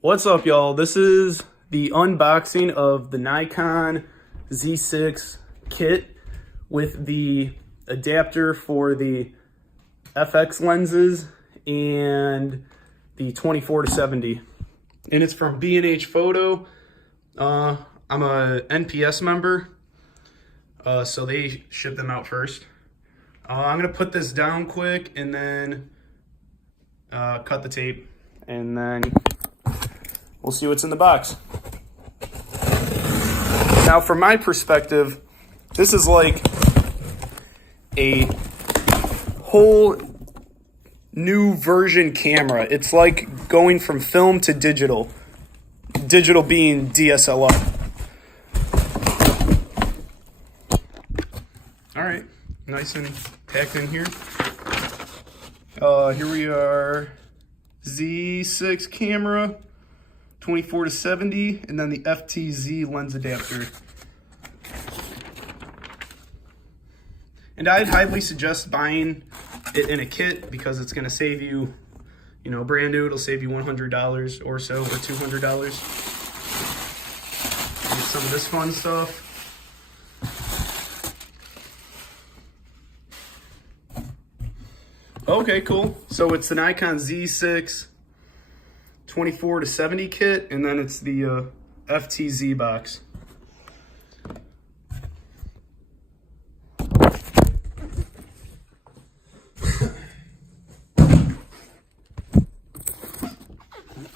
What's up, y'all? This is the unboxing of the Nikon Z6 kit with the adapter for the FX lenses and the 24-70. And it's from B&H Photo. I'm a NPS member, so they ship them out first. I'm gonna put this down quick and then cut the tape, and then we'll see what's in the box. Now, from my perspective, this is like a whole new version camera. It's like going from film to digital. Digital being DSLR. All right, nice and packed in here. Here we are, Z6 camera, 24-70, and then the FTZ lens adapter. And I'd highly suggest buying it in a kit because it's gonna save you, brand new, it'll save you $100 or so, or $200. Get some of this fun stuff. Okay, cool. So it's the Nikon Z6 24-70 kit, and then it's the FTZ box.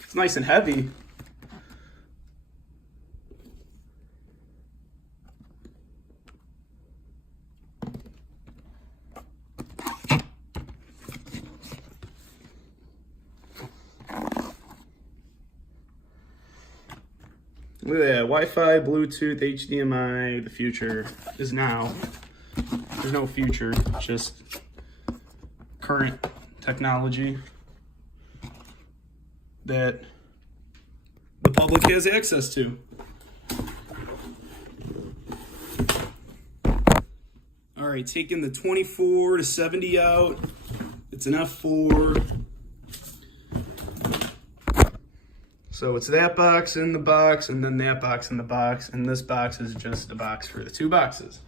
It's nice and heavy. Look at that, Wi-Fi, Bluetooth, HDMI, the future is now. There's no future, just current technology that the public has access to. All right, taking the 24-70 out, it's an f4. So it's that box in the box, and then that box in the box, and this box is just a box for the two boxes.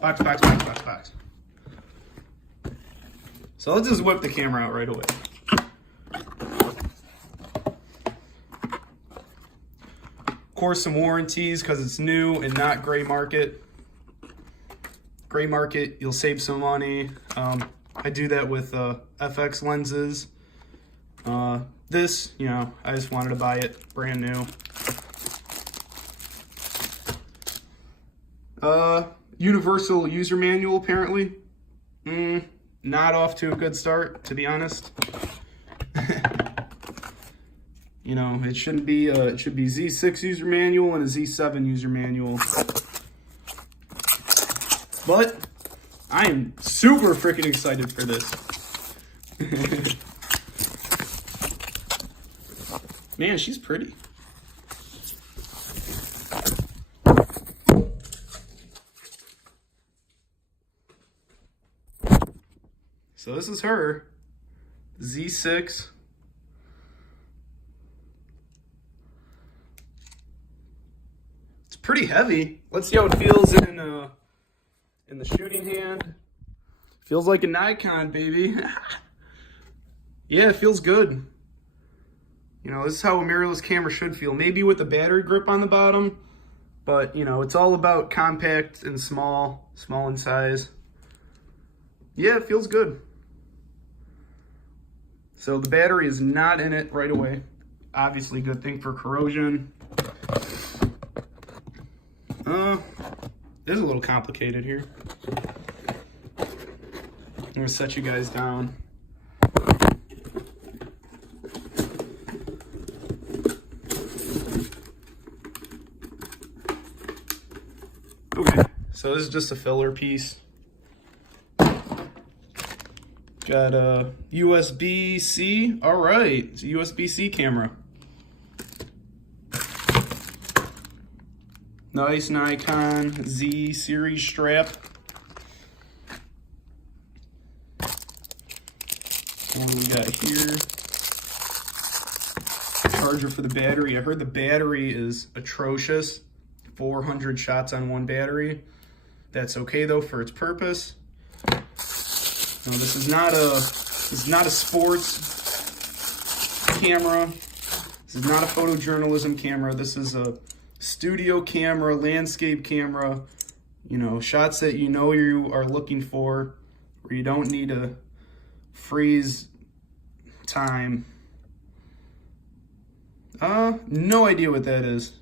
Box, box, box, box, box. So let's just whip the camera out right away. Of course, some warranties because it's new and not gray market. Gray market, you'll save some money. I do that with FX lenses. This, I just wanted to buy it brand new. Universal user manual, apparently. Not off to a good start, to be honest. It shouldn't be, it should be Z6 user manual and a Z7 user manual. But I am super freaking excited for this. Man, she's pretty. So this is her, Z6. It's pretty heavy. Let's see how it feels in the shooting hand. Feels like a Nikon, baby. Yeah, it feels good. This is how a mirrorless camera should feel. Maybe with a battery grip on the bottom, but it's all about compact and small in size. Yeah, it feels good. So the battery is not in it right away. Obviously, good thing for corrosion. It is a little complicated here. I'm gonna set you guys down. Okay, so this is just a filler piece. Got a USB-C. All right, it's a USB-C camera. Nice Nikon Z series strap. What we got here? charger for the battery. I heard the battery is atrocious, 400 shots on one battery. That's okay though for its purpose. Now, this is not a sports camera. This is not a photojournalism camera. This is a studio camera, landscape camera. You know, shots that you know you are looking for, where you don't need to freeze time. No idea what that is.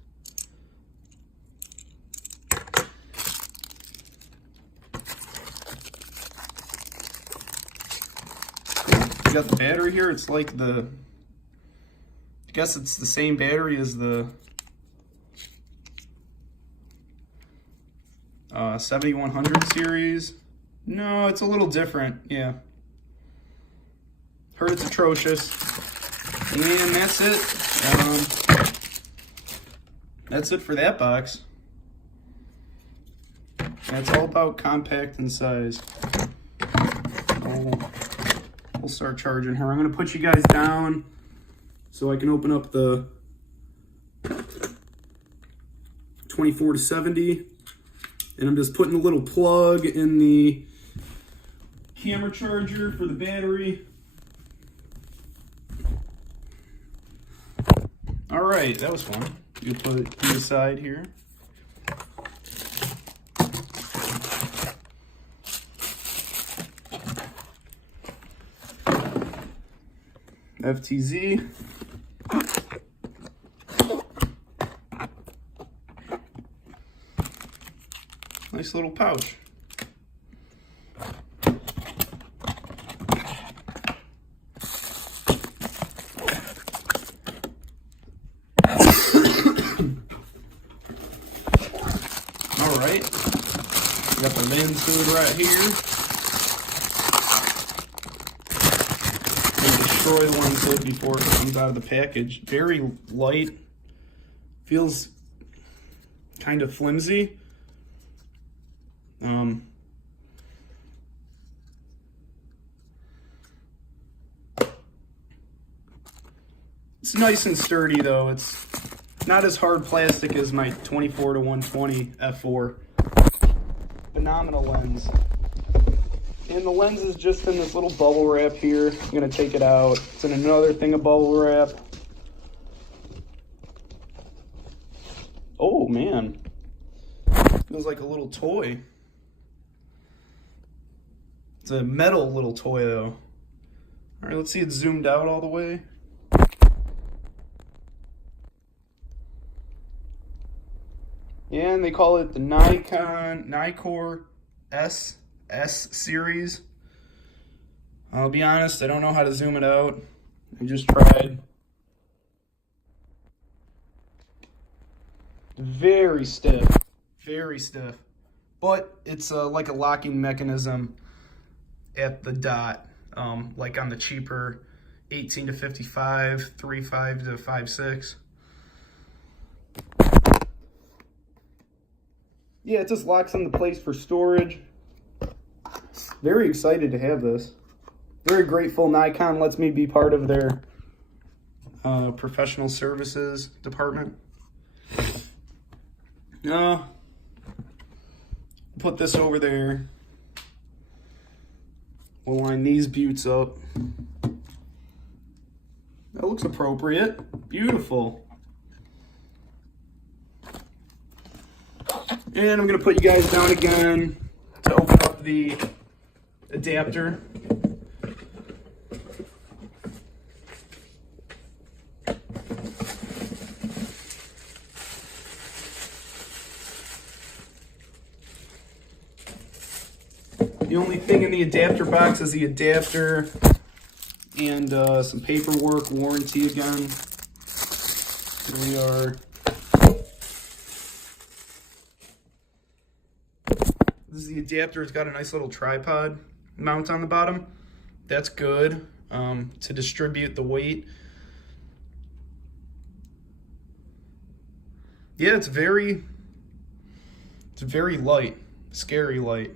You got the battery here. It's like I guess it's the same battery as the 7100 series. No, it's a little different. Yeah. Heard it's atrocious. And that's it. That's it for that box. That's all about compact and size. We'll start charging her. I'm going to put you guys down so I can open up the 24 to 70. And I'm just putting a little plug in the camera charger for the battery. All right, that was fun. You put it to the side here. FTZ. Nice little pouch. All right, we got the lens hood right here. Destroy the lens hood before it comes out of the package. Very light, feels kind of flimsy. It's nice and sturdy though. It's not as hard plastic as my 24 to 120 f4. Phenomenal lens. And the lens is just in this little bubble wrap here. I'm gonna take it out. It's in another thing of bubble wrap. Oh man, feels like a little toy. It's a metal little toy though. All right, let's see it zoomed out all the way. Yeah, and they call it the Nikon S series. I'll be honest, I don't know how to zoom it out. I just tried. Very stiff, very stiff. But it's like a locking mechanism at the dot, like on the cheaper 18 to 55, 3.5 to 5.6. Yeah, it just locks into place for storage. Very excited to have this. Very grateful Nikon lets me be part of their professional services department. Put this over there. We'll line these buttes up. That looks appropriate. Beautiful. And I'm going to put you guys down again to open up the adapter. The only thing in the adapter box is the adapter and some paperwork, warranty again. Here we are. This is the adapter. It's got a nice little tripod mount on the bottom. That's good to distribute the weight. Yeah, it's very light, scary light.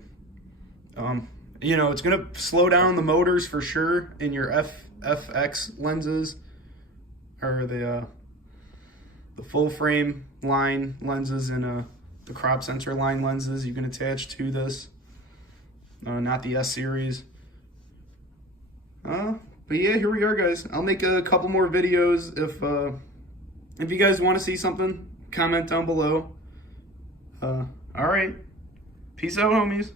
You know, it's gonna slow down the motors for sure in your FX lenses. or the full frame line lenses and the crop sensor line lenses you can attach to this. Not the S series. But yeah, here we are, guys. I'll make a couple more videos if you guys want to see something. Comment down below. All right, peace out, homies.